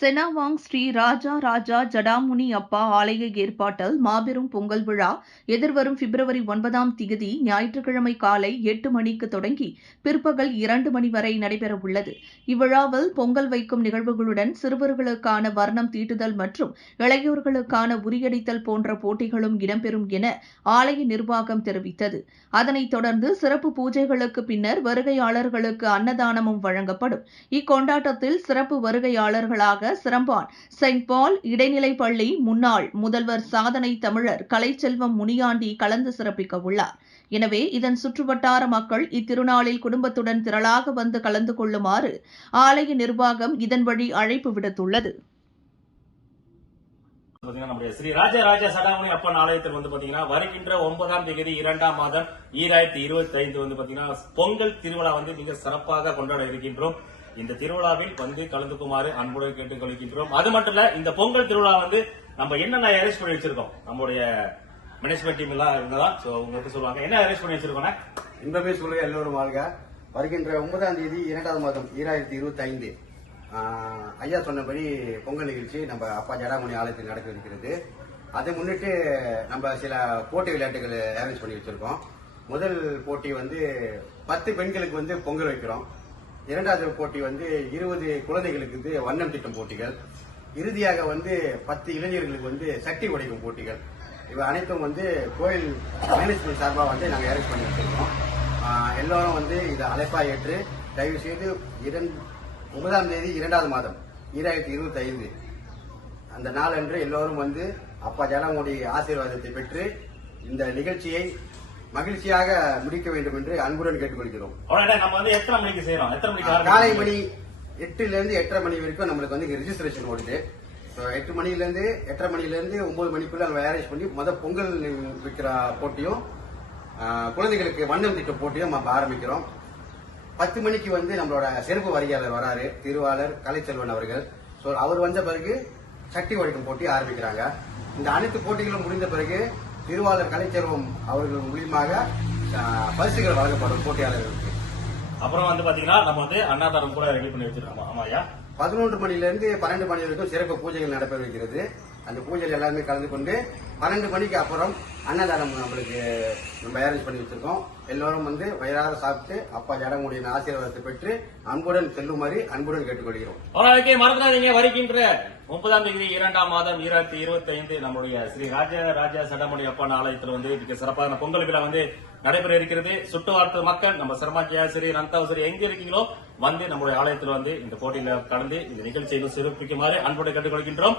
செனாவாங் ஸ்ரீ ராஜா ராஜா ஜடாமுனி அப்பா ஆலய ஏற்பாட்டில் மாபெரும் பொங்கல் விழா எதிர்வரும் பிப்ரவரி ஒன்பதாம் திகதி ஞாயிற்றுக்கிழமை காலை எட்டு மணிக்கு தொடங்கி பிற்பகல் இரண்டு மணி வரை நடைபெறவுள்ளது இவ்விழாவில் பொங்கல் வைக்கும் நிகழ்வுகளுடன் சிறுவர்களுக்கான வர்ணம் தீட்டுதல் மற்றும் இளையோர்களுக்கான உரியடித்தல் போன்ற போட்டிகளும் இடம்பெறும் என ஆலய நிர்வாகம் தெரிவித்தது. அதனைத் தொடர்ந்து சிறப்பு பூஜைகளுக்கு பின்னர் வருகையாளர்களுக்கு அன்னதானமும் வழங்கப்படும். இக்கொண்டாட்டத்தில் சிறப்பு வருகையாளர்களாக சிரம்பான் செயின்ட் பால் இடைநிலைப் பள்ளி முன்னாள் முதல்வர் சாதனை தமிழர் கலைச்செல்வம் முனியாண்டி கலந்து சிறப்பிக்க உள்ளார். எனவே இதன் சுற்றுவட்டார மக்கள் இத்திருநாளில் குடும்பத்துடன் திரளாக வந்து கலந்து கொள்ளுமாறு ஆலய நிர்வாகம் இதன் வழி அழைப்பு விடுத்துள்ளது. நம்முடைய ஸ்ரீ ராஜராஜ சடாமணி அப்பன் ஆலயத்தில் வந்து பாத்தீங்கன்னா வருகின்ற ஒன்பதாம் தேதி இரண்டாம் மாதம் ஈராயிரத்தி இருபத்தி ஐந்து வந்து பாத்தீங்கன்னா பொங்கல் திருவிழா வந்து மிக சிறப்பாக கொண்டாட இருக்கின்றோம். இந்த திருவிழாவில் வந்து கலந்துக்குமாறு அன்புடன் கேட்டுக் கொள்கின்றோம். அது மட்டும் இல்ல இந்த பொங்கல் திருவிழா வந்து நம்ம என்னென்ன அரேஞ்ச் பண்ணி வச்சிருக்கோம்? நம்முடைய மேனேஜ்மெண்ட் டீம் எல்லாம் இருந்ததா? சோ உங்களுக்கு சொல்லுவாங்க. என்ன அரேஞ்ச் பண்ணி வச்சிருக்கோம்னா? இன்பமே சொல்லுங்க எல்லோரும் வாழ்க. வருகின்ற ஒன்பதாம் தேதி இரண்டாவது மாதம் ஈராயிரத்தி இருபத்தி ஐந்து ஐயா சொன்னபடி பொங்கல் நிகழ்ச்சி நம்ம அப்பா ஜடாமணி ஆலயத்தில் நடக்க இருக்கிறது அதை முன்னிட்டு நம்ம சில போட்டி விளையாட்டுகள் அரேஞ்ச் பண்ணி வச்சிருக்கோம். முதல் போட்டி வந்து பத்து பெண்களுக்கு வந்து பொங்கல் வைக்கிறோம். இரண்டாவது போட்டி வந்து இருபது குழந்தைகளுக்கு வந்து வண்ணம் திட்டம் போட்டிகள். இறுதியாக வந்து பத்து இளைஞர்களுக்கு வந்து சக்தி உடைக்கும் போட்டிகள். இவை அனைத்தும் வந்து கோயில் மேனேஜ்மெண்ட் சார்பாக வந்து நாங்கள் அரேஞ்ச் பண்ணி வச்சிருக்கோம் எல்லோரும் வந்து இதை அழைப்பா ஏற்று தயவு செய்து இரண்டு ஒன்பதாம் தேதி இரண்டாவது மாதம் ஈராயிரத்தி இருபத்தி ஐந்து அந்த நாளன்று எல்லோரும் வந்து அப்பா ஜனமோடி ஆசீர்வாதத்தை பெற்று இந்த நிகழ்ச்சியை மகிழ்ச்சியாக முடிக்க வேண்டும் என்று அன்புடன் கேட்டுக்கொள்கிறோம். நம்ம வந்து எத்தனை மணிக்கு செய்யறோம் எத்தனை மணிக்கு? காலை மணி எட்டுல இருந்து எட்டரை மணி வரைக்கும் நம்மளுக்கு வந்து ரெஜிஸ்ட்ரேஷன் ஓடுது. எட்டு மணில இருந்து எட்டரை மணில இருந்து ஒன்பது மணிக்குள்ள நம்ம அரேஞ்ச் பண்ணி முத பொங்கல் விற்கிற போட்டியும் குழந்தைகளுக்கு வண்ணம் திட்டம் போட்டியும் நம்ம ஆரம்பிக்கிறோம். பத்து மணிக்கு வந்து நம்மளோட சிறப்பு வரியாளர் வராரு திருவாளர் கலைச்செல்வன் அவர்கள். ஸோ அவர் வந்த பிறகு சட்டி உடைக்கும் போட்டி ஆரம்பிக்கிறாங்க. இந்த அனைத்து போட்டிகளும் முடிந்த பிறகு திருவாளர் கலைச்செல்வம் அவர்கள் மூலியமாக பரிசுகள் வழங்கப்படும் போட்டியாளர்களுக்கு. அப்புறம் வந்து பாத்தீங்கன்னா நம்ம வந்து அன்னாதாரம் கூட ரெடி பண்ணி வச்சிருக்கோம் ஆமாயா பதினொன்று மணில இருந்து பன்னெண்டு மணி வரைக்கும் சிறப்பு பூஜைகள் நடைபெற இருக்கிறது அந்த பூஜையில் எல்லாருமே கலந்து கொண்டு பன்னெண்டு மணிக்கு அப்புறம் அன்னதானம் நம்மளுக்கு நம்ம அரேஞ்ச் பண்ணி வச்சிருக்கோம். எல்லோரும் வந்து வயிறார சாப்பிட்டு அப்பா ஜடமுடியின் ஆசீர்வாதத்தை பெற்று அன்புடன் செல்லுமாறு அன்புடன் கேட்டுக்கொள்கிறோம். ஓகே மறந்துடாதீங்க வருகின்ற முப்பதாம் தேதி இரண்டாம் மாதம் ஈராயிரத்தி இருபத்தி ஐந்து நம்முடைய ஸ்ரீ ராஜ ராஜா சடமணி அப்பா ஆலயத்தில் வந்து மிக சிறப்பான பொங்கல் விழா வந்து நடைபெற இருக்கிறது. சுற்றுவார்த்து மக்கள் நம்ம சர்மாக்கியா சரி நந்தாவ் சரி எங்க இருக்கீங்களோ வந்து நம்முடைய ஆலயத்தில் வந்து இந்த போட்டியில் கலந்து இந்த நிகழ்ச்சியை சிறப்பிக்குமாறு அன்போடு கேட்டுக்கொள்கின்றோம்.